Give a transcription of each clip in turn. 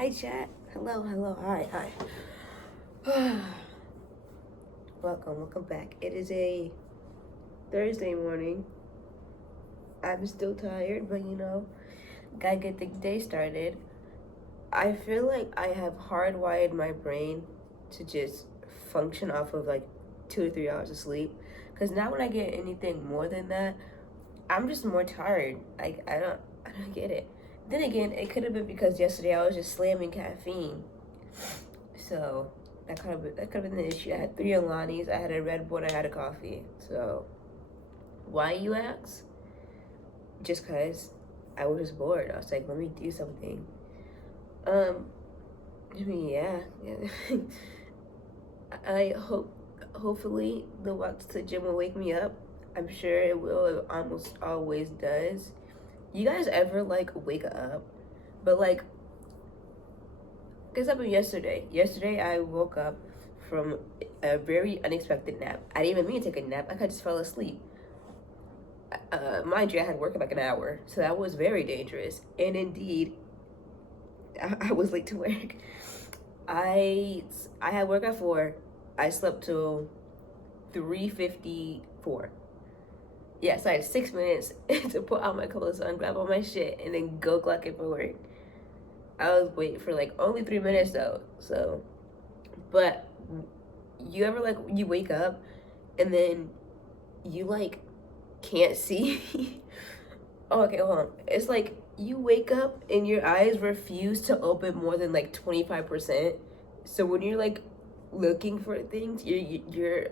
Hi, chat. Hello, hello. Hi. Welcome back. It is a Thursday morning. I'm still tired, but gotta get the day started. I feel like I have hardwired my brain to just function off of like 2 to 3 hours of sleep. Cause now when I get anything more than that, I'm just more tired. Like I don't get it. Then again, it could have been because yesterday I was just slamming caffeine. So that could have been the issue. I had 3 Alanis, I had a Red Bull, and I had a coffee. So why, you ask? Just cause I was just bored. I was like, let me do something. Um, yeah. I hopefully the walk to the gym will wake me up. I'm sure it will. It almost always does. You guys ever like wake up, but like, guess happened yesterday. Yesterday I woke up from a very unexpected nap. I didn't even mean to take a nap. I just fell asleep. Mind you, I had work in like an hour, so that was very dangerous. And indeed, I was late to work. I had work at 4. I slept till 3:54. Yes, I had 6 minutes to put on my clothes on, grab all my shit, and then go clock in for work. I was waiting for like only 3 minutes though. So, but you ever like you wake up and then you like can't see? Oh, okay, hold on. It's like you wake up and your eyes refuse to open more than like 25%. So when you're like looking for things, your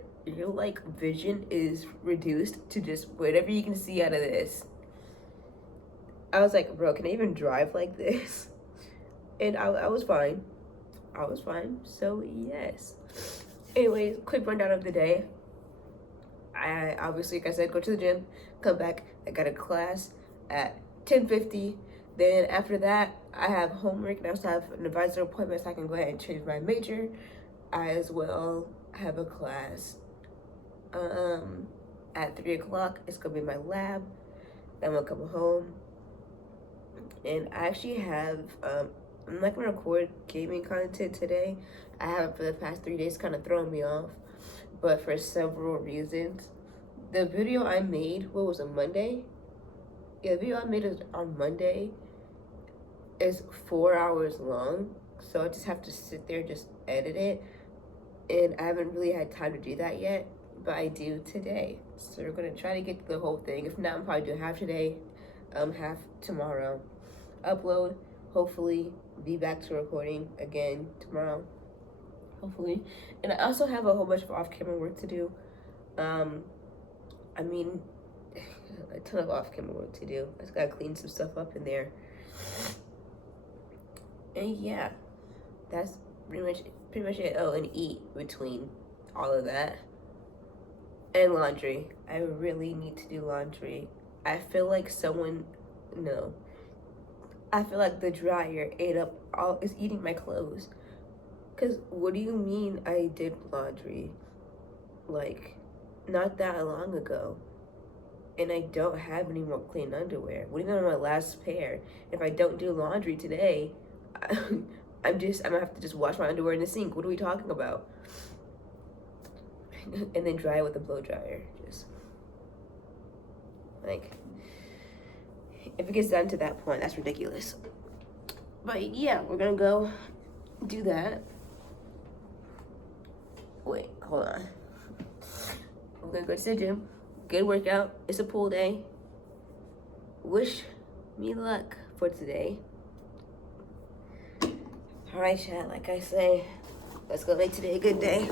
like vision is reduced to just whatever you can see out of this. I was like, bro, can I even drive like this? And I was fine. I was fine. So yes. Anyways, quick rundown of the day. I obviously, like I said, go to the gym, come back. I got a class at 10:50. Then after that, I have homework and I also have an advisor appointment so I can go ahead and change my major. I as well have a class at 3 o'clock. It's gonna be my lab. Then I'm gonna come home. And I actually have I'm not gonna record gaming content today. I haven't for the past 3 days, kind of throwing me off, but for several reasons. The video I made, what was it, Monday? Yeah, the video I made is on Monday is 4 hours long, so I just have to sit there and just edit it, and I haven't really had time to do that yet, but I do today. So we're gonna try to get to the whole thing. If not, I'm probably do half today, half tomorrow. Upload, hopefully be back to recording again tomorrow, hopefully. And I also have a whole bunch of off-camera work to do. I mean, a ton of off-camera work to do. I just gotta clean some stuff up in there. And yeah, that's pretty much it. Oh, and eat between all of that. And laundry. I really need to do laundry. I feel like I feel like the dryer is eating my clothes. Cause what do you mean I did laundry? Like, not that long ago. And I don't have any more clean underwear. What even on my last pair? If I don't do laundry today, I'm gonna have to just wash my underwear in the sink. What are we talking about? And then dry it with a blow dryer. Just like, if it gets down to that point, that's ridiculous. But yeah, we're gonna go do that. Wait, hold on. I'm gonna go to the gym. Good workout. It's a pool day. Wish me luck for today. All right, chat. Like I say, let's go make today a good day.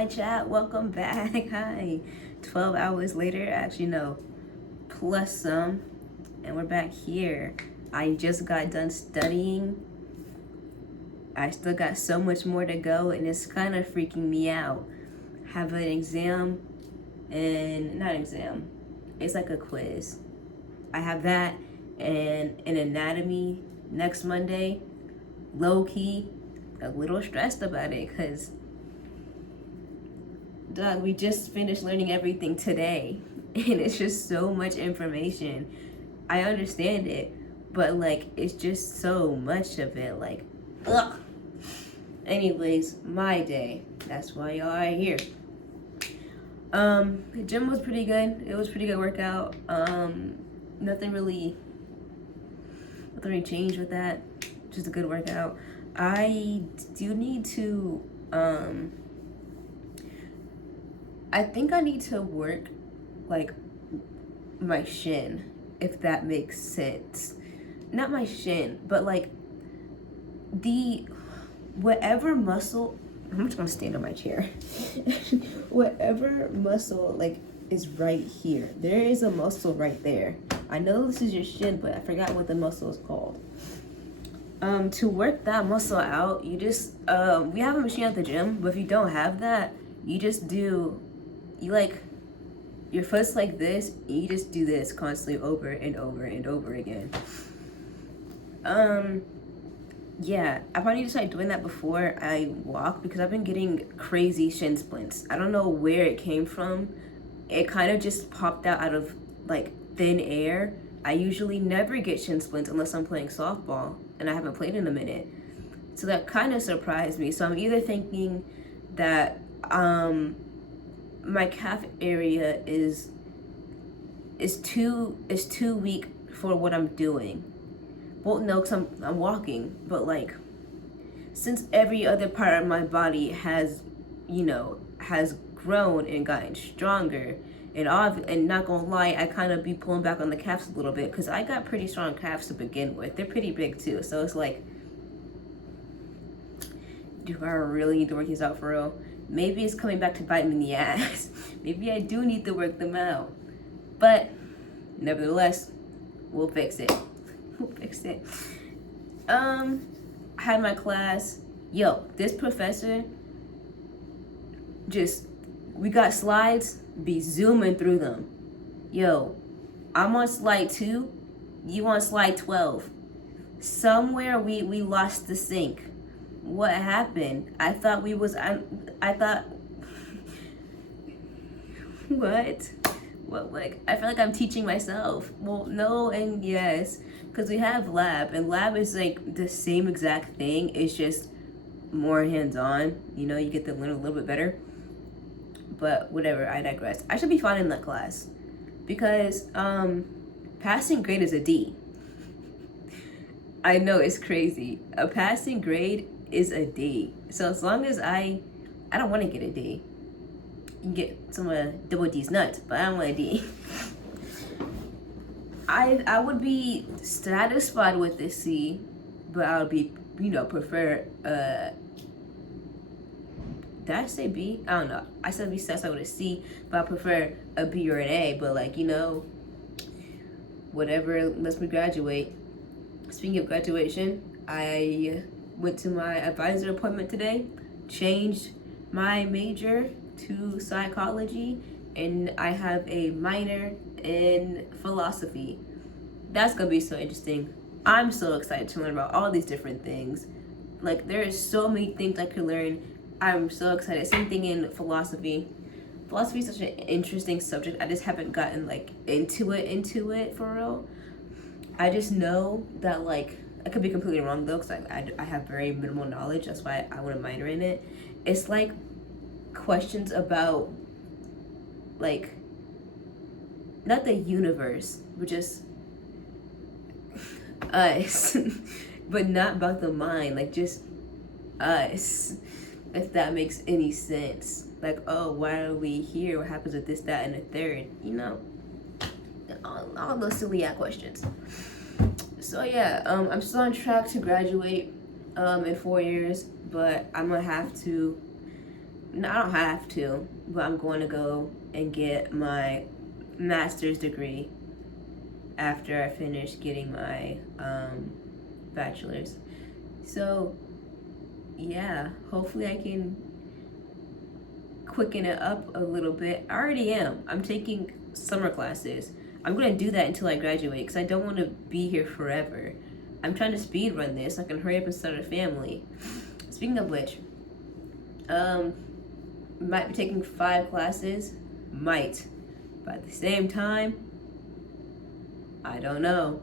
Hi chat, welcome back. Hi. 12 hours later, actually no, plus some, and we're back here. I just got done studying. I still got so much more to go, and it's kind of freaking me out. Have an exam, and not exam, it's like a quiz. I have that and an anatomy next Monday. Low key, a little stressed about it, because dog, we just finished learning everything today, and it's just so much information. I understand it, but like it's just so much of it, like ugh. Anyways, my day, that's why y'all are here. The gym was pretty good. It was a pretty good workout. Nothing really changed with that. Just a good workout. I do need to I think I need to work like my shin, if that makes sense. Not my shin, but like the whatever muscle, I'm just gonna stand on my chair. Whatever muscle like is right here. There is a muscle right there. I know this is your shin, but I forgot what the muscle is called. To work that muscle out, you just we have a machine at the gym, but if you don't have that, you just do, you like, your foot's like this, and you just do this constantly over and over and over again. Yeah, I probably need to start doing that before I walk, because I've been getting crazy shin splints. I don't know where it came from. It kind of just popped out of like thin air. I usually never get shin splints unless I'm playing softball, and I haven't played in a minute. So that kind of surprised me. So I'm either thinking that my calf area is too weak for what I'm doing. Well, no, because I'm walking, but like, since every other part of my body has grown and gotten stronger, and not gonna lie, I kind of be pulling back on the calves a little bit, because I got pretty strong calves to begin with. They're pretty big too, so it's like, do I really need to work these out for real? Maybe it's coming back to bite me in the ass. Maybe I do need to work them out, but nevertheless, we'll fix it. We'll fix it. I had my class. Yo, this professor we got slides, be zooming through them. Yo, I'm on slide 2, you on slide 12. Somewhere we lost the sync. What happened? I thought what, like, I feel like I'm teaching myself. Well, no and yes, because we have lab, and lab is like the same exact thing. It's just more hands-on, you get to learn a little bit better. But whatever, I digress. I should be fine in that class, because passing grade is a D. I know, it's crazy. A passing grade is a D. So as long as I don't want to get a D. You can get some double D's nuts, but I don't want a D. I would be satisfied with a C, but I would be, prefer did I say B? I don't know. I said be satisfied with a C, but I prefer a B or an A, but like, whatever lets me graduate. Speaking of graduation, I went to my advisor appointment today, changed my major to psychology, and I have a minor in philosophy. That's gonna be so interesting. I'm so excited to learn about all these different things. Like, there is so many things I could learn. I'm so excited. Same thing in philosophy. Philosophy is such an interesting subject. I just haven't gotten like into it for real. I just know that, like, I could be completely wrong though, because I have very minimal knowledge. That's why I want to minor in it. It's like questions about, like, not the universe, but just us, but not about the mind, like just us, if that makes any sense. Like, oh, why are we here? What happens with this, that, and the third? All those silly ass questions. So yeah, I'm still on track to graduate in 4 years, but I'm gonna have to no, I don't have to, but I'm going to go and get my master's degree after I finish getting my bachelor's. So yeah, hopefully I can quicken it up a little bit. I already am. I'm taking summer classes. I'm gonna do that until I graduate because I don't want to be here forever. I'm trying to speed run this so I can hurry up and start a family. Speaking of which, might be taking 5 classes. Might. But at the same time, I don't know.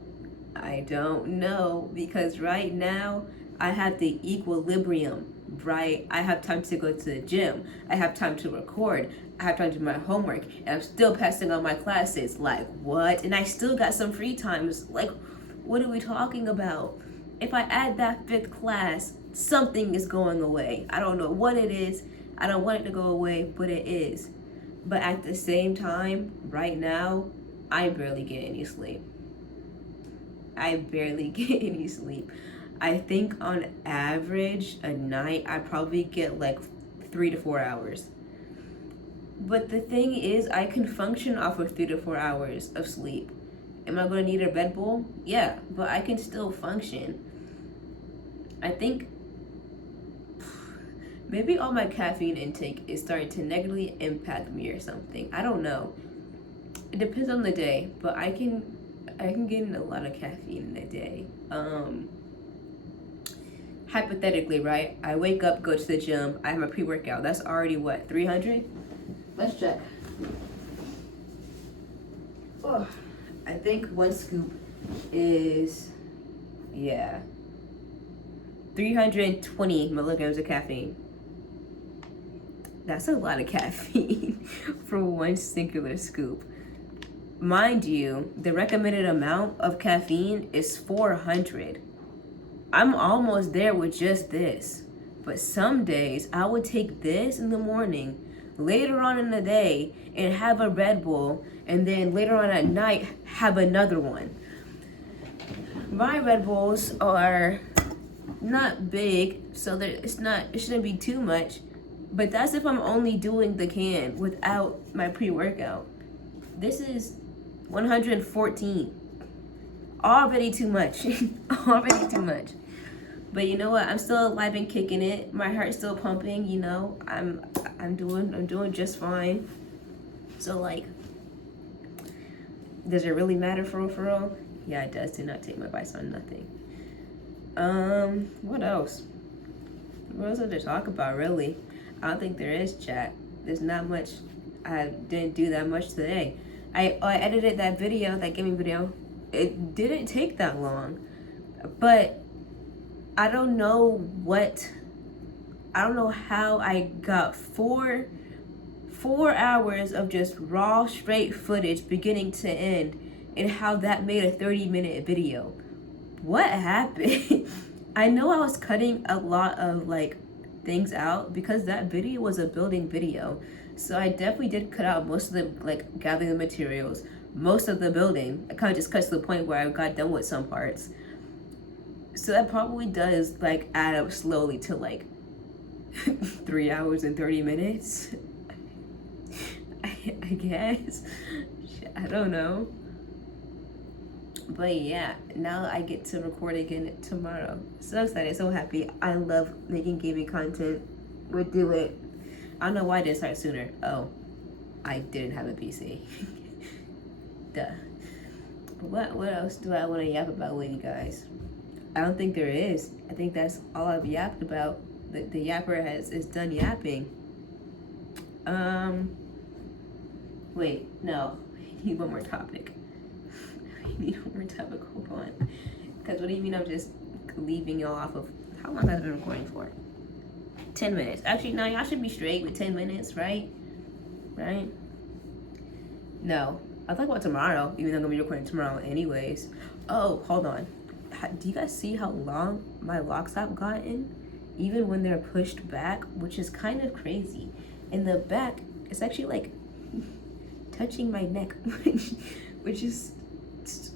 I don't know because right now I have the equilibrium, right? I have time to go to the gym. I have time to record. I have time to do my homework. And I'm still passing on my classes. Like, what? And I still got some free times. Like, what are we talking about? If I add that 5th class, something is going away. I don't know what it is. I don't want it to go away, but it is. But at the same time, right now, I barely get any sleep. I barely get any sleep. I think on average, a night, I probably get like 3 to 4 hours. But the thing is, I can function off of 3 to 4 hours of sleep. Am I going to need a Red Bull? Yeah, but I can still function. I think maybe all my caffeine intake is starting to negatively impact me or something. I don't know. It depends on the day, but I can get in a lot of caffeine in a day. Hypothetically, right? I wake up, go to the gym, I have my pre-workout. That's already what, 300? Let's check. Oh, I think 1 scoop is, yeah, 320 milligrams of caffeine. That's a lot of caffeine for 1 singular scoop. Mind you, the recommended amount of caffeine is 400. I'm almost there with just this. But some days I would take this in the morning, later on in the day, and have a Red Bull, and then later on at night have another one. My Red Bulls are not big, so it shouldn't be too much. But that's if I'm only doing the can without my pre-workout. This is 114. Already too much. Already too much. But you know what? I'm still alive and kicking it. My heart's still pumping, you know. I'm doing just fine. So like, does it really matter for real? Yeah, it does. Do not take my advice on nothing. What else? What else is there to talk about, really? I don't think there is, chat. There's not much. I didn't do that much today. I edited that video, that gaming video. It didn't take that long. But I don't know how I got four hours of just raw, straight footage beginning to end, and how that made a 30-minute video. What happened? I know I was cutting a lot of like things out because that video was a building video. So I definitely did cut out most of the like gathering the materials, most of the building. I kind of just cut to the point where I got done with some parts. So that probably does like add up slowly to like 3 hours and 30 minutes. I guess. I don't know. But yeah, now I get to record again tomorrow. So excited, so happy. I love making gaming content. Would do it. I don't know why I didn't start sooner. Oh, I didn't have a PC. Duh. What else do I want to yap about with you guys? I don't think there is. I think that's all I've yapped about. The yapper is done yapping. Wait, no. I need one more topic. I need one more topic. Hold on. Because what do you mean I'm just leaving y'all off of... How long has I been recording for? 10 minutes. Actually, no, y'all should be straight with 10 minutes, right? Right? No. I'll talk about tomorrow, even though I'm going to be recording tomorrow anyways. Oh, hold on. Do you guys see how long my locks have gotten? Even when they're pushed back, which is kind of crazy. In the back, it's actually like touching my neck, which is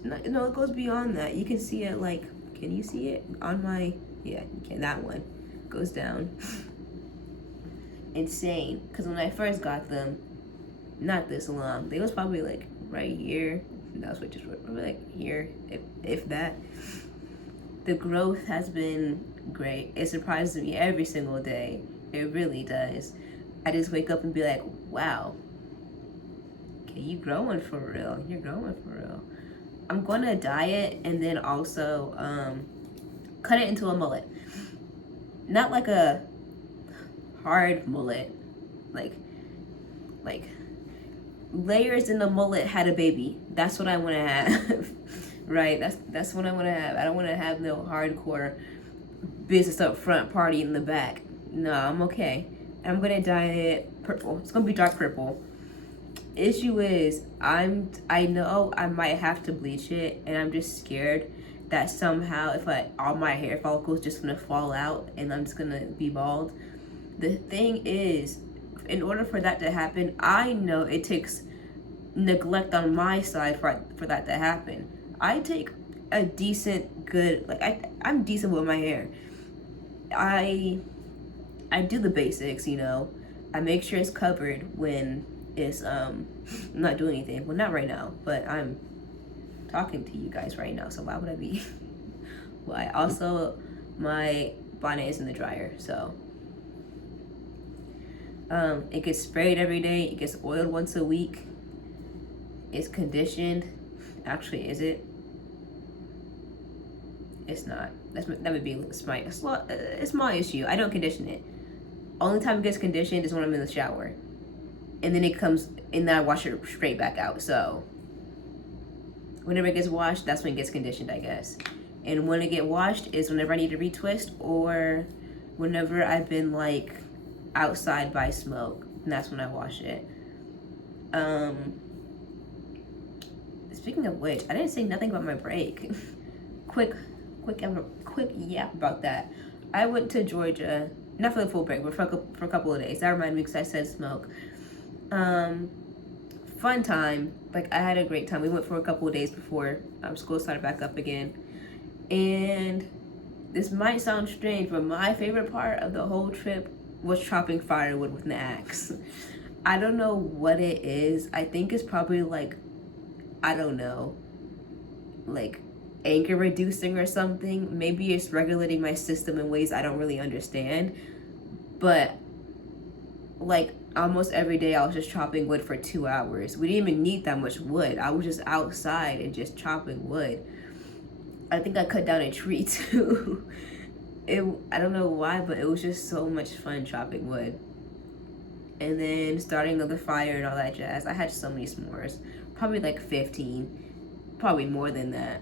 not, no, it goes beyond that. You can see it like, can you see it on my, yeah, you can, that one goes down. insane. Because when I first got them, not this long, they was probably like right here. That's what just probably like here, if that. The growth has been great. It surprises me every single day. It really does. I just wake up and be like, wow, okay, you growing for real. You're growing for real. I'm gonna dye it and then also cut it into a mullet. Not like a hard mullet, like layers in the mullet had a baby. That's what I want to have. Right? That's what I want to have. I don't want to have no hardcore business up front, party in the back. No, I'm okay. I'm gonna dye it purple. It's gonna be dark purple. Issue is I know I might have to bleach it, and I'm just scared that somehow if all my hair follicles just gonna fall out and I'm just gonna be bald. The thing is, in order for that to happen, I know it takes neglect on my side for that to happen. I take a decent, good, I'm decent with my hair. I do the basics, you know. I make sure it's covered when it's I'm not doing anything. Well, not right now, but I'm talking to you guys right now, so why would I be? Why? Also, my bonnet is in the dryer, so it gets sprayed every day. It gets oiled once a week. It's conditioned. Actually, is it? It's not. That would be a small issue. I don't condition it. Only time it gets conditioned is when I'm in the shower, and then and then I wash it straight back out. So whenever it gets washed, that's when it gets conditioned, I guess. And when it get washed is whenever I need to retwist or whenever I've been like outside by smoke, and that's when I wash it. Speaking of which, I didn't say nothing about my break. quick yap about that. I went to Georgia, not for the full break, but for a couple of days. That reminded me because I said smoke. Fun time. Like, I had a great time. We went for a couple of days before school started back up again. And this might sound strange, but my favorite part of the whole trip was chopping firewood with an axe. I don't know what it is. I think it's probably like, I don't know, like anger reducing or something. Maybe it's regulating my system in ways I don't really understand. But like almost every day I was just chopping wood for 2 hours. We didn't even need that much wood. I was just outside and just chopping wood. I think I cut down a tree too. I don't know why, but it was just so much fun chopping wood. And then starting the fire and all that jazz. I had so many s'mores. Probably like 15. Probably more than that.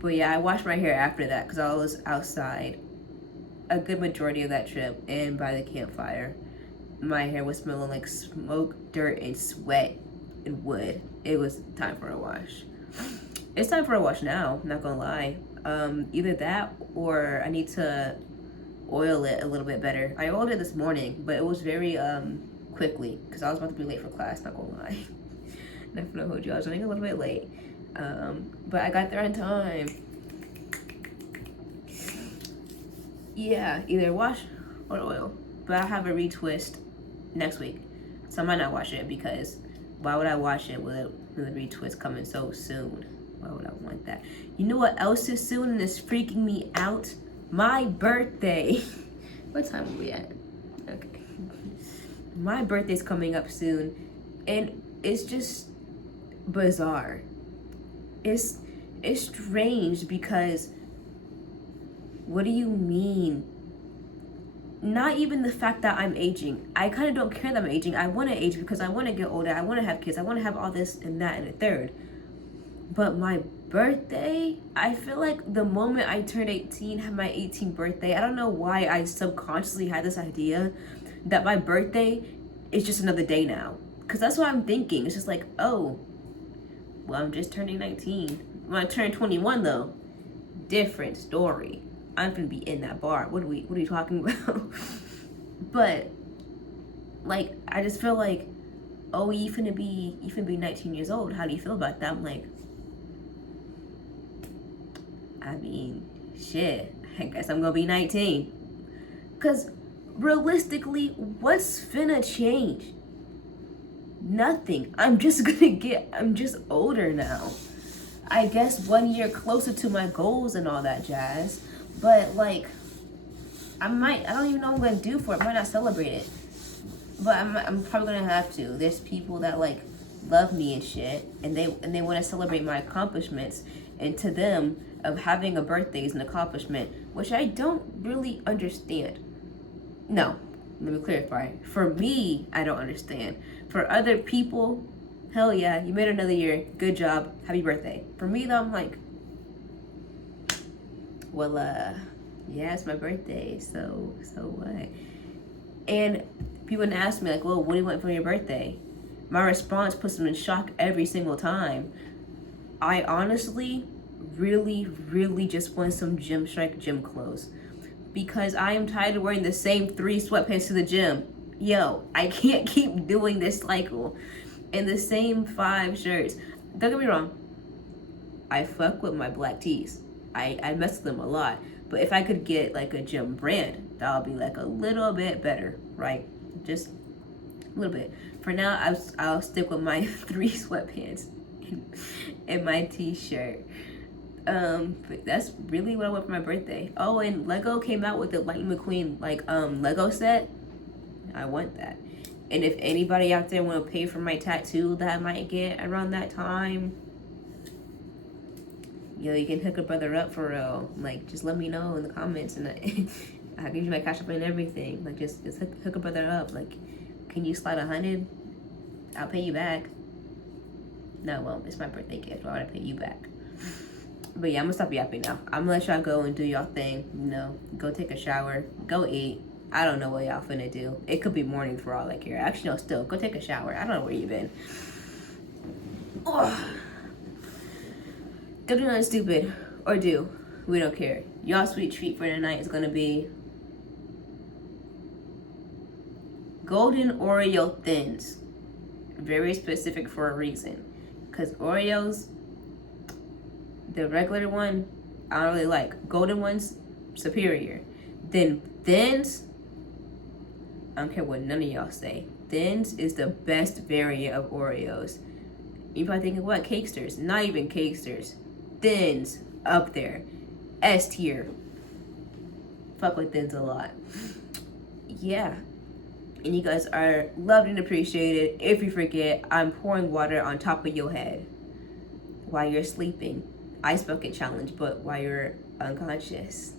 But yeah, I washed my hair after that because I was outside a good majority of that trip and by the campfire. My hair was smelling like smoke, dirt, and sweat and wood. It was time for a wash. It's time for a wash now, I'm not gonna lie. Either that or I need to oil it a little bit better. I oiled it this morning, but it was very quickly because I was about to be late for class, not gonna lie. Not gonna hold you, I was running a little bit late. But I got there on time. Yeah, either wash or oil. But I have a retwist next week. So I might not wash it because why would I wash it with the retwist coming so soon? Why would I want that? You know what else is soon and is freaking me out? My birthday. What time are we at? Okay. My birthday's coming up soon. And it's just bizarre. It's strange because what do you mean? Not even the fact that I'm aging. I kind of don't care that I'm aging. I want to age because I want to get older. I want to have kids. I want to have all this and that and a third. But my birthday, I feel like the moment I turned 18, had my 18th birthday, I don't know why I subconsciously had this idea that my birthday is just another day now. Because that's what I'm thinking. It's just like, oh, well, I'm just turning 19. When I turn 21, though, different story. I'm gonna be in that bar. What are you talking about? But like, I just feel like, oh, you finna be 19 years old. How do you feel about that? I'm like, I mean, shit. I guess I'm gonna be 19. Cause realistically, what's finna change? Nothing. I'm just older now. I guess 1 year closer to my goals and all that jazz. But like, I don't even know what I'm gonna do for it. I might not celebrate it. But I'm probably gonna have to. There's people that like love me and shit, and they want to celebrate my accomplishments. And to them, of having a birthday is an accomplishment, which I don't really understand. No, let me clarify. For me, I don't understand. For other people, hell yeah, you made another year. Good job. Happy birthday. For me though, I'm like, well, yeah, it's my birthday, so what? And people would ask me like, well, what do you want for your birthday? My response puts them in shock every single time. I honestly, really just want some Gymshark gym clothes, because I am tired of wearing the same 3 sweatpants to the gym. Yo, I can't keep doing this cycle and the same 5 shirts. Don't get me wrong, I fuck with my black tees. I mess with them a lot. But if I could get like a gym brand, that would be like a little bit better, right? Just a little bit. For now, I'll stick with my 3 sweatpants and my t-shirt. But that's really what I want for my birthday. Oh, and Lego came out with the Lightning McQueen Lego set. I want that. And if anybody out there want to pay for my tattoo that I might get around that time, yo, you can hook a brother up for real. Like, just let me know in the comments, and I'll give you my cash up and everything. Like, just hook a brother up. Like, can you slide 100? I'll pay you back. No, well, it's my birthday gift. Why would I pay you back? But yeah, I'm gonna stop yapping now. I'm gonna let y'all go and do y'all thing. You know, go take a shower, go eat. I don't know what y'all finna do. It could be morning for all I care. Actually, no, still, go take a shower. I don't know where you've been. Oh. Go do nothing stupid, or do. We don't care. Y'all sweet treat for tonight is gonna be golden Oreo thins. Very specific for a reason. Because Oreos, the regular one, I don't really like. Golden one's superior. Then thins, I don't care what none of y'all say. Thins is the best variant of Oreos. You probably thinking, what, Cakesters? Not even Cakesters. Thins, up there. S tier. Fuck with thins a lot. Yeah. And you guys are loved and appreciated. If you forget, I'm pouring water on top of your head while you're sleeping. Ice bucket challenge, but while you're unconscious.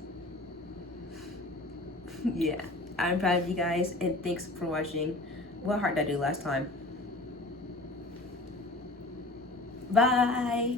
Yeah. I'm proud of you guys, and thanks for watching. What heart did I do last time? Bye.